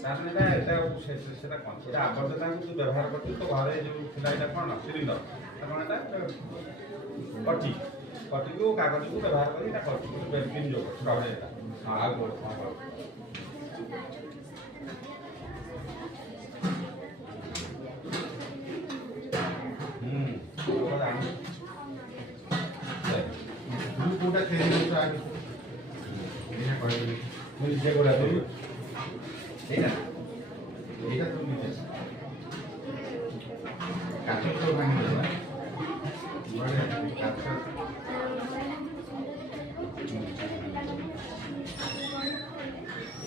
ତାପରେ ସେଟା କ'ଣ ସେଟା ଆବର୍ଜନାକୁ ତୁ ବ୍ୟବହାର କରୁଛୁ ତୋ ଘରେ ଯେଉଁ ଥିଲା ଏଇଟା କ'ଣ ସିଲିଣ୍ଡର କ'ଣ ଏଟା କଟିକୁ କାଗଜକୁ ବ୍ୟବହାର କରି ଏଇଟା କରୁଛୁ ବିନିଯୋଗ ଷ୍ଟ୍ରରେ ଏଇଟା ହଁ ଆଉ କ'ଣ কোনটা খেয়ে দিচ্ছ আগে নিজে করে এইটা এইটা তো নিজে কাঠের তো ভাঙি দেবে কাঠের